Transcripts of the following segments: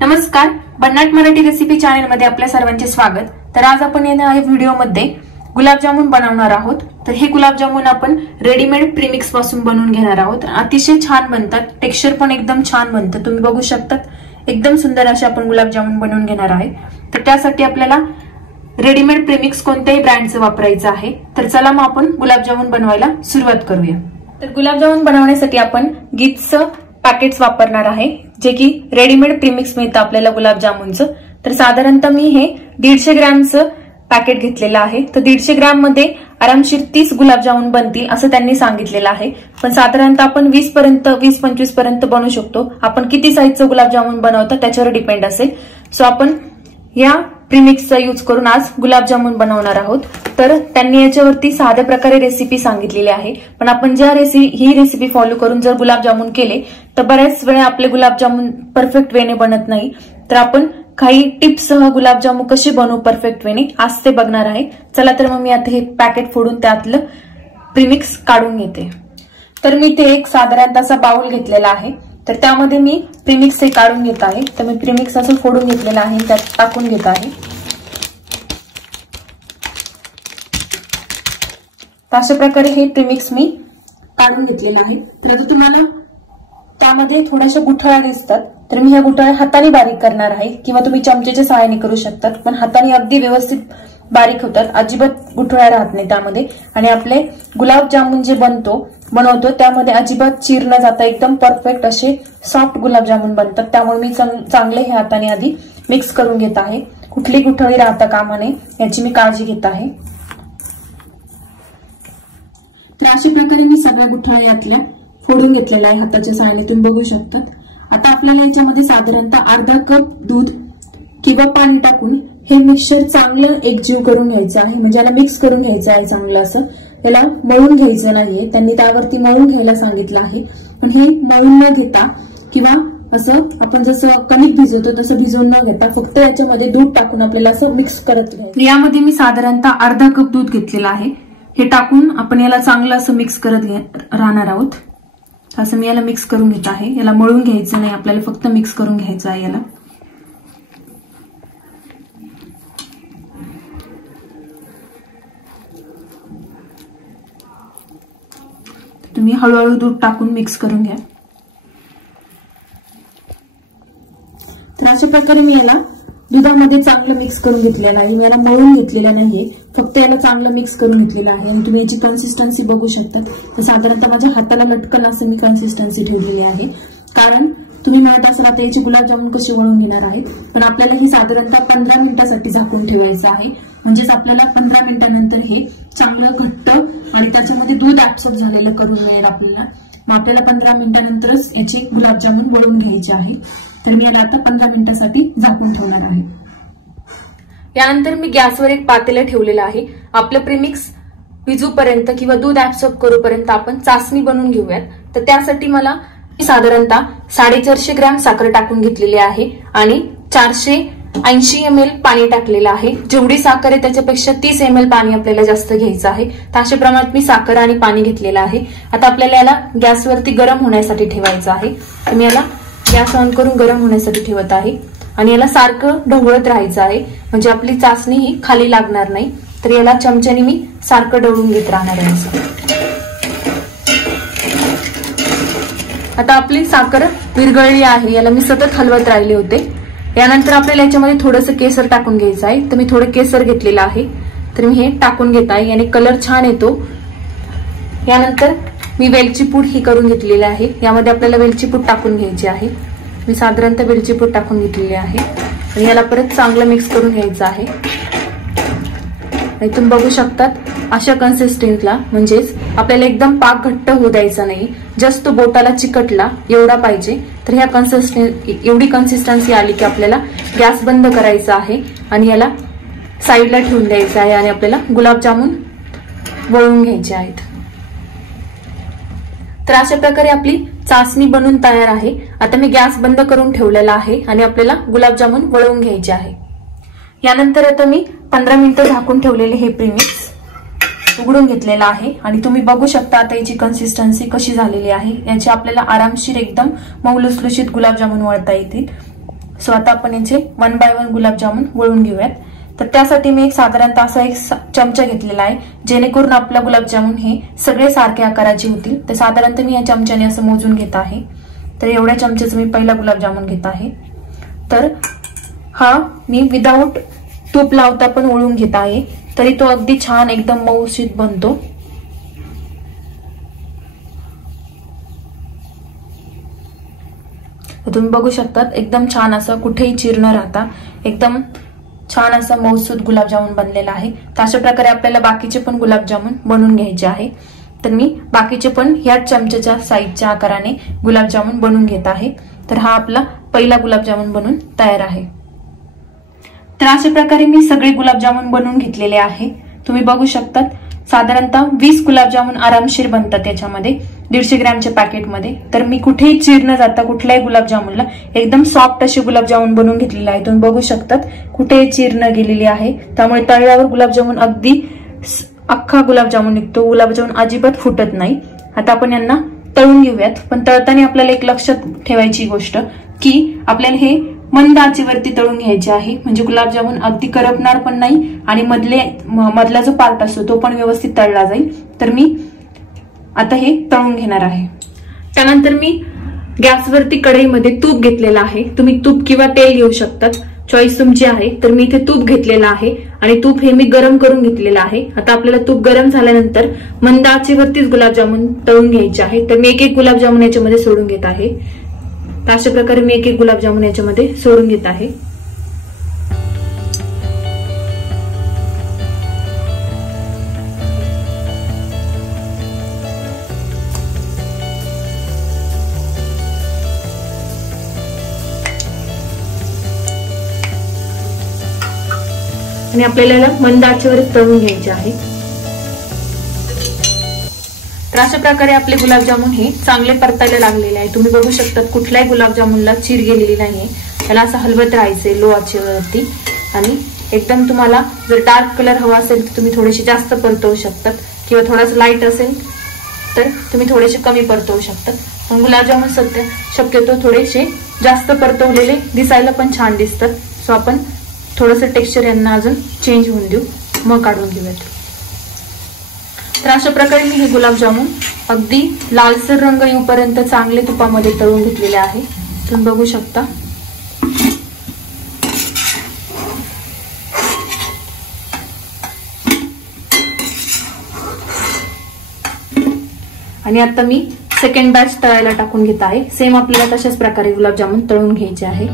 नमस्कार, भन्नाट Marathi recipe channel मध्ये आपल्या सर्वांचे स्वागत। तर आज आपण या व्हिडिओमध्ये गुलाबजामुन बनवणार आहोत। तर हे गुलाबजामुन आपण रेडीमेड प्रीमिक्स पासून बनवून घेणार आहोत। अतिशय छान बनतात, टेक्स्चर पण एकदम छान बनतं, तुम्ही बघू शकता। एकदम सुंदर असे आपण गुलाबजामुन बनवून घेणार आहे। तर त्यासाठी आपल्याला रेडीमेड प्रीमिक्स कोणत्याही ब्रँडचं वापरायचं आहे। तर चला मग आपण गुलाबजामुन बनवायला सुरुवात करूया। तर गुलाबजामुन बनवण्यासाठी आपण गीट्सचं पॅकेट्स वापरणार आहे, जे की रेडीमेड प्रीमिक्स मिळतं आपल्याला गुलाबजामुनचं। तर साधारणतः मी हे 150 ग्रॅमचं पॅकेट घेतलेलं आहे। तर 150 ग्रॅम मध्ये आरामशीर 30 गुलाबजामुन बनतील असं त्यांनी सांगितलेलं आहे। पण साधारणतः आपण 20-25 पर्यंत बनवू शकतो। आपण किती साईजचं गुलाबजामुन बनवतो त्याच्यावर डिपेंड असेल। सो आपण या प्रीमिक्सचा यूज करून आज गुलाबजामुन बनवणार आहोत। तर त्यांनी याच्यावरती साध्या प्रकारे रेसिपी सांगितलेली आहे, पण आपण ही रेसिपी फॉलो करून जर गुलाबजामुन केले तर बऱ्याच वेळा आपले गुलाबजामुन परफेक्ट वेने बनत नाही। तर आपण काही टिप्स सह गुलाबजामुन कसे बनवू परफेक्ट वेने आज ते बघणार आहे। चला तर मग मी आता हे पॅकेट फोडून त्यातलं प्रीमिक्स काढून घेते। तर मी ते एक साधारणतः असा बाउल घेतलेला आहे। तर त्यामध्ये मी प्रीमिक्स हे काढून घेत आहे। तर मी प्रीमिक्स असं फोडून घेतलेलं आहे, त्यात टाकून घेत आहे। अशा प्रकारे हे प्रीमिक्स मी काढून घेतलेलं आहे। तर आता तुम्हाला त्यामध्ये थोड्याशा गुठळ्या दिसतात, तर मी ह्या गुठळ्या हाताने बारीक करणार आहे, किंवा तुम्ही चमचेच्या सहाय्याने करू शकतात। पण हाताने अगदी व्यवस्थित बारीक होतात, अजिबात गुठळ्या राहत नाही त्यामध्ये। आणि आपले गुलाबजामुन जे बनवतो त्यामध्ये अजिबात चीर न जाता एकदम परफेक्ट असे सॉफ्ट गुलाबजामुन बनतात। त्यामुळे मी चांगले हे हाताने आधी मिक्स करून घेत आहे। कुठली गुठळी राहता कामा नये याची मी काळजी घेत आहे। तर अशा प्रकारे मी सगळ्या गुठळ्या यातल्या फोडून घेतलेल्या आहे हाताच्या सहाय्याने, तुम्ही बघू शकता। आता आपल्याला याच्यामध्ये साधारणतः अर्धा कप दूध किंवा पाणी टाकून हे मिक्सचर चांगलं एकजीव करून घ्यायचं आहे, म्हणजे याला मिक्स करून घ्यायचं आहे चांगलं असं। याला मळून घ्यायचं नाहीये, त्यांनी त्यावरती मळून घ्यायला सांगितलं आहे। पण हे मळून न घेता किंवा असं आपण जसं कणिक भिजवतो तसं भिजवून न घेता फक्त याच्यामध्ये दूध टाकून आपल्याला असं मिक्स करत घ्यायचं। यामध्ये मी साधारणतः अर्धा कप दूध घेतलेलं आहे, हे टाकून आपण याला चांगलं असं मिक्स करत राहणार आहोत। असं मी याला मिक्स करून घेत आहे। याला मळून घ्यायचं नाही, आपल्याला फक्त मिक्स करून घ्यायचं आहे याला। तुम्ही हळूहळू दूध टाकून मिक्स करून घ्या। तर अशा प्रकारे मी याला दुधामध्ये चांगलं मिक्स करून घेतलेलं आहे। मी याला मळून घेतलेला नाहीये, फक्त याला चांगलं मिक्स करून घेतलेलं आहे। आणि तुम्ही याची कन्सिस्टन्सी बघू शकता। तर साधारणतः माझ्या हाताला लटकन असं मी कन्सिस्टन्सी ठेवलेली आहे, कारण तुम्ही म्हणत असाल आता याची गुलाबजामुन कशी वळून घेणार आहेत। पण आपल्याला ही साधारणतः 15 मिनिटांसाठी झाकून ठेवायचं आहे, म्हणजेच आपल्याला 15 मिनिटांनंतर हे चांगलं घट्ट आणि त्याच्यामध्ये दूध ऍब्सॉर्ब झालेलं करून मिळेल आपल्याला। मग आपल्याला 15 मिनिटांनंतरच याची गुलाबजामुन वळून घ्यायची आहे। तर मी याला आता 15 मिनिटांसाठी झाकून ठेवणार आहे। यानंतर मी गॅसवर एक पातेलं ठेवलेलं आहे। आपलं प्रीमिक्स विजूपर्यंत किंवा दूध ऍब्सॉर्ब करूपर्यंत आपण चासणी बनवून घेऊयात। तर त्यासाठी मला साधारणतः 450 ग्रॅम साखर टाकून घेतलेली आहे आणि 480 ml पाणी टाकलेलं आहे। जेवढी साखर आहे त्याच्यापेक्षा 30 ml पाणी आपल्याला जास्त घ्यायचं आहे। तर अशा प्रमाणात मी साखर आणि पाणी घेतलेलं आहे। आता आपल्याला याला गॅसवरती गरम होण्यासाठी ठेवायचं आहे। तर मी याला गॅस ऑन करून गरम होण्यासाठी ठेवत आहे आणि याला सारखं ढवळत राहायचं आहे, म्हणजे आपली चासणी ही खाली लागणार नाही। तर याला चमच्याने मी सारखं ढवळून घेत राहणार आहे। आता आपली साखर विरघळली आहे, याला मी सतत हलवत राहिले होते। यानंतर आपल्याला याच्यामध्ये थोडंसं केसर टाकून घ्यायचं आहे। तर मी थोडं केसर घेतलेलं आहे, तर मी हे टाकून घेत आहे, याने कलर छान येतो। यानंतर मी वेलची पूड ही करून घेतलेली आहे। यामध्ये आपल्याला वेलची पूड टाकून घ्यायची आहे। मी साधारणतः वेलची पूड टाकून घेतलेली आहे आणि याला परत चांगलं मिक्स करून घ्यायचं आहे। आणि तुम्ही बघू शकतात अशा कन्सिस्टन्सीला, म्हणजेच आपल्याला एकदम पाक घट्ट होऊ द्यायचा नाही, जस्ट तो बोटाला चिकटला एवढा पाहिजे। तर ह्या एवढी कन्सिस्टन्सी आली की आपल्याला गॅस बंद करायचा आहे आणि याला साईडला ठेवून द्यायचं आहे आणि आपल्याला गुलाबजामुन वळून घ्यायचे आहेत। तर अशा प्रकारे आपली चासणी बनून तयार आहे। आता मी गॅस बंद करून ठेवलेला आहे आणि आपल्याला गुलाबजामुन वळवून घ्यायचे आहे। यानंतर आता मी 15 मिनिटं झाकून ठेवलेले हे प्रीमिक्स उघडून घेतलेला आहे आणि तुम्ही बघू शकता आता याची कन्सिस्टन्सी कशी झालेली आहे। याची आपल्याला आरामशीर एकदम मऊ लुसलुशीत गुलाबजामुन वळता येतील। सो आता आपण याचे 1 बाय 1 गुलाबजामुन वळून घेऊयात. तर त्यासाठी मी साधारणतः असा एक चमचा घेतलेला आहे, जेणेकरून आपला गुलाबजामुन हे सगळे सारख्या आकाराचे होतील. तर साधारणतः मी या चमच्याने असं मोजून घेत आहे. तर एवढ्या चमच्याचं मी पहिला गुलाबजामुन घेत आहे. तर हा मी विदाऊट तूप लावता पण वळून घेत आहे, तरी तो अगदी छान एकदम मऊसूत बनतो. तुम्ही बघू शकतात एकदम छान असं कुठेही चिर न राहता एकदम छान असा मऊसूत गुलाबजामुन बनलेला आहे. तर अशा प्रकारे आपल्याला बाकीचे पण गुलाबजामुन बनवून घ्यायचे आहे. तर मी बाकीचे पण ह्याच चमच्याच्या साईजच्या आकाराने गुलाबजामुन बनवून घेत आहे. तर हा आपला पहिला गुलाबजामुन बनून तयार आहे. तर अशा प्रकारे मी सगळे गुलाबजामुन बनवून घेतलेले आहे. तुम्ही बघू शकतात साधारणतः 20 गुलाबजामुन आरामशीर बनतात याच्यामध्ये 150 ग्रॅमच्या पॅकेटमध्ये. तर मी कुठेही चीर न जाता कुठल्याही गुलाबजामुनला एकदम सॉफ्ट असे गुलाबजामुन बनवून घेतलेले आहे. तुम्ही बघू शकतात कुठेही चीर न गेलेली आहे, त्यामुळे तळल्यावर गुलाबजामुन अगदी अख्खा गुलाबजामुन निघतो. गुलाबजामुन अजिबात फुटत नाही. आता आपण यांना तळून घेऊयात. पण तळताना आपल्याला एक लक्षात ठेवायची गोष्ट की आपल्याला हे मंद आचेवरती तळून घ्यायचे आहे, म्हणजे गुलाबजामुन अगदी करपणार पण नाही आणि मधला जो पार्ट असतो तो पण व्यवस्थित तळला जाईल. तर मी आता हे तळून घेणार आहे. त्यानंतर मी गॅसवरती कढईमध्ये तूप घेतलेलं आहे. तुम्ही तूप किंवा तेल घेऊ शकतात, चॉईस तुमची आहे. तर मी इथे तूप घेतलेलं आहे आणि तूप हे मी गरम करून घेतलेलं आहे. आता आपल्याला तूप गरम झाल्यानंतर मंद आचेवरतीच गुलाबजामुन तळून घ्यायचे आहे. तर मी एक गुलाबजामुन याच्यामध्ये सोडून घेत आहे. तर अशा प्रकारे मी एक गुलाबजामुन याच्यामध्ये सोडून घेत आहे. आणि आपल्याला मंद आचेवरच तळून घ्यायचे आहे. तर अशा प्रकारे आपले गुलाबजामुन हे चांगले परतायला लागलेले आहे. तुम्ही बघू शकता कुठल्याही गुलाबजामुनला चीर गेलेली नाहीये. त्याला असं हलवत राहायचंय लो आचेवरती. आणि एकदम तुम्हाला जर डार्क कलर हवा असेल तर तुम्ही थोडेसे जास्त परतवू शकतात, किंवा थोडासा लाईट असेल तर तुम्ही थोडेसे कमी परतवू शकतात. पण गुलाबजामुन शक्यतो थोडेसे जास्त परतवलेले दिसायला पण छान दिसतात. सो आपण थोडंसं टेक्स्चर यांना अजून चेंज होऊन देऊ, मग काढून घेऊयात. तर अशा प्रकारे मी हे गुलाबजामुन अगदी लालसर रंग येऊपर्यंत चांगले तुपामध्ये तळून घेतलेले आहे. तुम्ही बघू शकता. आणि आता मी सेकंड बॅच तळायला टाकून घेत आहे. सेम आपल्याला तशाच प्रकारे गुलाबजामुन तळून घ्यायचे आहे.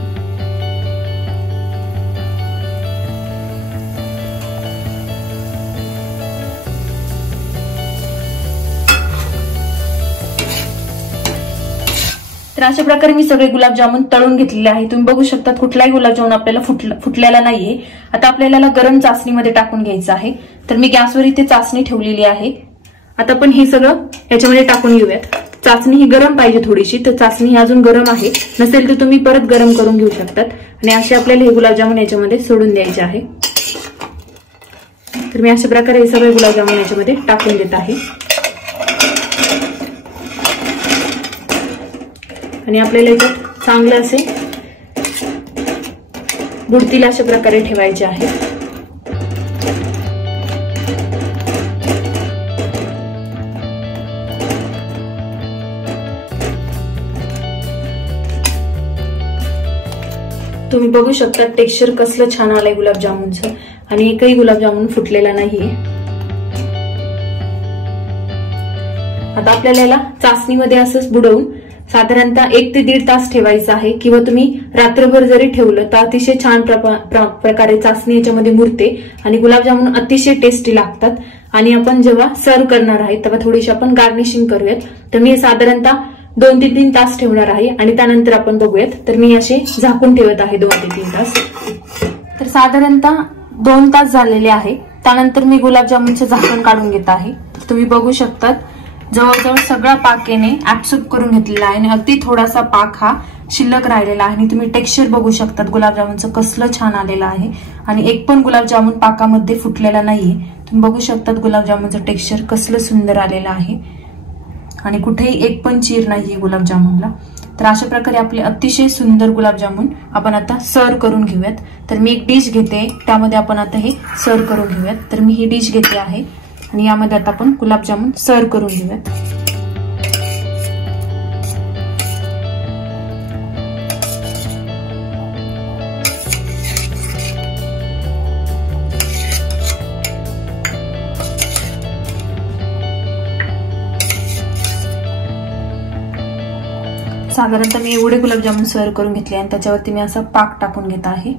तर अशा प्रकारे मी सगळे गुलाबजामुन तळून घेतलेले आहे. तुम्ही बघू शकता कुठलाही गुलाबजामुन आपल्याला फुटलेला नाहीये. आता आपल्याला गरम चासणीमध्ये टाकून घ्यायचं आहे. तर मी गॅसवर इथे चासणी ठेवलेली आहे. आता आपण हे सगळं याच्यामध्ये टाकून घेऊयात. चासणी ही गरम पाहिजे थोडीशी, तर चासणी ही अजून गरम आहे. नसेल तर तुम्ही परत गरम करून घेऊ शकतात. आणि असे आपल्याला हे गुलाबजामुन याच्यामध्ये सोडून द्यायचे आहे. तर मी अशा प्रकारे हे सगळे गुलाबजामुन याच्यामध्ये टाकून देत आहे. आणि आपल्याला याच्यात चांगले असे बुडतील अशा प्रकारे ठेवायचे आहे. तुम्ही बघू शकता टेक्स्चर कसलं छान आलंय गुलाबजामुनचं, आणि एकही गुलाबजामुन फुटलेला नाहीये. आता आपल्याला याला चासणीमध्ये असंच बुडवून साधारणतः 1 ते 1.5 तास ठेवायचं आहे, किंवा तुम्ही रात्रभर जरी ठेवलं तर अतिशय छान प्रकारे चासणी याच्यामध्ये मुरते आणि गुलाबजामुन अतिशय टेस्टी लागतात. आणि आपण जेव्हा सर्व करणार आहे तेव्हा थोडीशी आपण गार्निशिंग करूयात. तर मी साधारणतः 2 ते 3 तास ठेवणार आहे आणि त्यानंतर आपण बघूयात. तर मी असे झाकून ठेवत आहे 2 ते 3 तास. तर साधारणतः 2 तास झालेले आहे. त्यानंतर मी गुलाबजामुनचे झाकण काढून घेत आहे. तर तुम्ही बघू शकतात जवळजवळ सगळा पाक याने ऍब्सॉर्ब करून घेतलेला आहे आणि अगदी थोडासा पाक हा शिल्लक राहिलेला आहे. आणि तुम्ही टेक्स्चर बघू शकतात गुलाबजामुनचं कसलं छान आलेलं आहे. आणि एक पण गुलाबजामुन पाकामध्ये फुटलेला नाहीये. तुम्ही बघू शकतात गुलाबजामुनचं टेक्स्चर कसलं सुंदर आलेलं आहे. आणि कुठेही एक पण चीर नाहीये गुलाबजामुनला। तर अशा प्रकारे आपले अतिशय सुंदर गुलाबजामुन आपण आता सर्व करून घेऊयात। तर मी एक डिश घेते, त्यामध्ये आपण आता हे सर्व करून घेऊयात। तर मी ही डिश घेते आहे आणि यामध्ये आता आपण गुलाबजामुन सर्व करून घेऊयात। साधारणतः मी एवढे गुलाबजामुन सर्व करून घेतले आणि त्याच्यावरती मी असा पाक टाकून घेत आहे।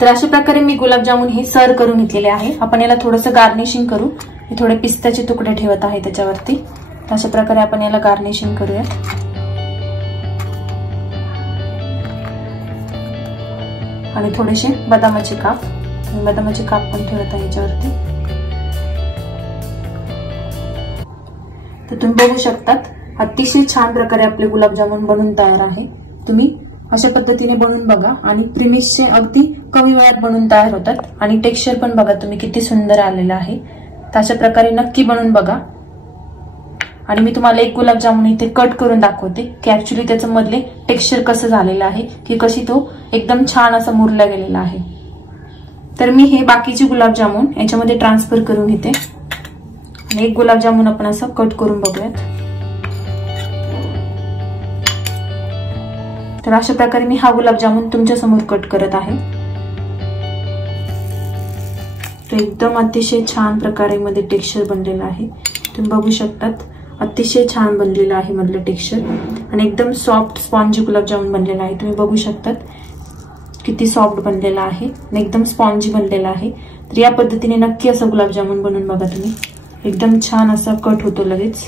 तर अशा प्रकारे मी गुलाबजामुन हे सर्व करून घेतलेले आहे। आपण याला थोडंसं गार्निशिंग करू। मी थोडे पिस्त्याचे तुकडे ठेवत आहे त्याच्यावरती। तर अशा प्रकारे आपण याला गार्निशिंग करूया। आणि थोडेसे बदामाचे काप पण ठेवत आहे याच्यावरती। तर तुम्ही बघू शकतात अतिशय छान प्रकारे आपले गुलाबजामुन बनून तयार आहे। तुम्ही अशा पद्धतीने बनवून बघा आणि प्रीमिक्सचे अगदी कमी वेळात बनून तयार होतात आणि टेक्स्चर पण बघा तुम्ही किती सुंदर आलेलं आहे। तर अशा प्रकारे नक्की बनवून बघा। आणि मी तुम्हाला एक गुलाबजामुन इथे कट करून दाखवते की ऍक्च्युली त्याचं मधले टेक्स्चर कसं झालेलं आहे, की कशी तो एकदम छान असा मुरला गेलेला आहे। तर मी हे बाकीचे गुलाबजामुन याच्यामध्ये ट्रान्सफर करून घेते आणि एक गुलाबजामुन आपण असं कट करून बघूयात। तर अशा प्रकारे मी हा गुलाबजामुन तुमच्या समोर कट करत आहे। तो एकदम अतिशय छान प्रकारे मध्ये टेक्स्चर बनलेला आहे। तुम्ही बघू शकतात अतिशय छान बनलेलं आहे मधलं टेक्स्चर आणि एकदम सॉफ्ट स्पॉन्जी गुलाबजामुन बनलेला आहे। तुम्ही बघू शकतात किती सॉफ्ट बनलेला आहे आणि एकदम स्पॉन्जी बनलेला आहे। तर या पद्धतीने नक्की असं गुलाबजामुन बनवून बघा तुम्ही। एकदम छान असा कट होतो लगेच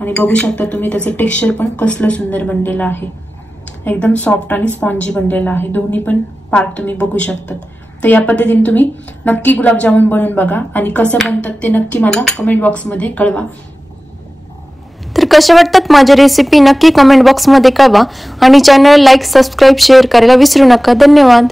आणि बघू शकता तुम्ही त्याचं टेक्स्चर पण कसलं सुंदर बनलेलं आहे। एकदम सॉफ्ट आणि स्पॉन्जी बनलेला आहे। दोन्ही पण पार्ट तुम्ही बघू शकतात। तर या पद्धतीने तुम्ही नक्की गुलाबजामुन बनवून बघा आणि कसं बनतात ते नक्की मला कमेंट बॉक्समध्ये कळवा। तर कशा वाटतात माझ्या रेसिपी नक्की कमेंट बॉक्समध्ये कळवा आणि चॅनल लाईक, सबस्क्राईब, शेअर करायला विसरू नका। धन्यवाद।